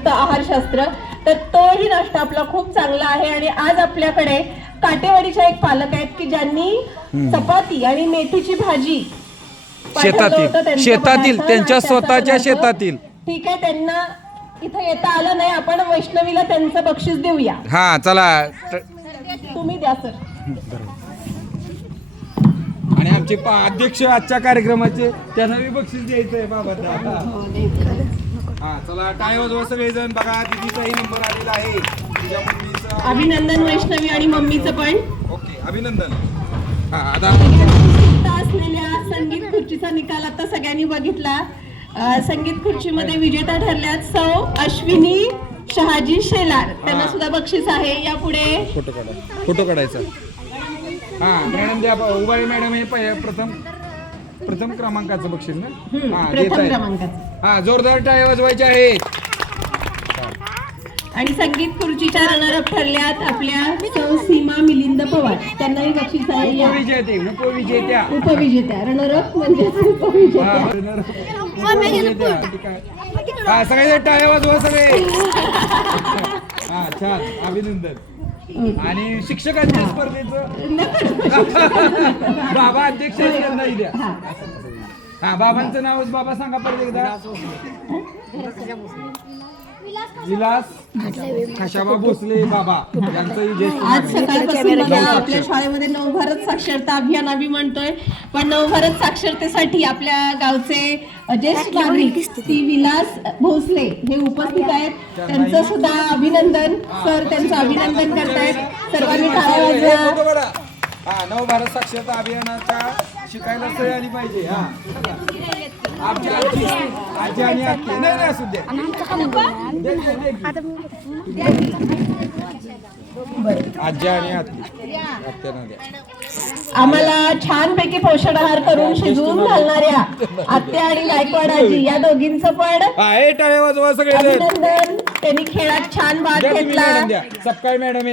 करतं आहारशास्त्र तर तोही नाश्ता आपला खूप चांगला आहे. आणि आज आपल्याकडे काटेवाडीच्या एक पालक आहेत की ज्यांनी चपाती आणि मेथीची भाजी शेतातील. शेतातील, त्यांच्या स्वतःच्या. शेतातील. ठीक आहे त्यांना इथं येता आलं नाही. आपण वैष्णवीला त्यांचं बक्षीस देऊया. हा चला. तुम्ही द्या सर. आमचे पा- अध्यक्ष आजच्या कार्यक्रमाचे त्यांना बी बक्षीस द्यायचंय बाबा हा चला टाय वाजवा सगळेजण. बघा दिदीचाही नंबर आलेला आहे. मम्मीचा अभिनंदन वैष्णवी आणि मम्मीचं पण. ओके अभिनंदन. हा आता असलेल्या संगीत खुर्चीचा निकाल आता सगळ्यांनी बघितला. संगीत खुर्चीमध्ये विजेता ठरल्यात सौ अश्विनी शहाजी शेलार. त्यांना सुद्धा बक्षीस आहे. यापुढे फोटो काढा. फोटो काढायचा. हा मॅडम द्या उबाळे मॅडम हे पहि- प्रथम प्रथम क्रमांकाचं बक्षीस ना? हा देत प्रथम आहे क्रमांकाचं. हा जोरदार टाळ्या वाजवायच्या आहेत. आणि संगीत खुर्चीच्या रनरअप ठरल्यात आपल्या सौ सीमा मिलिंद पवार. त्यांनाही बक्षीस आहे या. उपविजेते उपविजेत्या उपविजेत्या. रनरअप म्हणजे हा, उपविजेत्या उपविजेत्या. ठीक आहे. हा सगळे टाळ्या वाजवा सगळे. हा छान. अभिनंदन. आणि शिक्षकांच्या स्पर्धेचं बाबा अध्यक्ष त्यांनाही द्या. हा. हा बाबांचं नाव बाबा सांगा परत एकदा विलास खशाबा भोसले बाबा यांचंही आज. सकाळपासून मला आपल्या शाळेमध्ये नवभारत साक्षरता अभियान आम्ही म्हणतोय पण नवभारत साक्षरतेसाठी आपल्या गावचे ज्येष्ठ नागरिक ती विलास भोसले हे उपस्थित आहेत त्यांचं सुद्धा अभिनंदन सर त्यांचं अभिनंदन करतायत सर्वांनी टाळ्या हे वाजवा. हा नव भारत साक्षरता अभियानाच्या शिकायला सही आली पाहिजे हा. आमची आजी आजी आणि आत्या. नाही नाही असू द्या दे. आजी आणि आत्यानं द्या. आम्हाला छानपैकी पोषण आहार करून शिजवून घालणाऱ्या आत्या आणि गायकवाड आजी या दोघींचं पण हा हे टाळ्या वाजवा सगळे अभिनंदन. त्यांनी खेळात छान भाग घेतला. सपकाळ मॅडम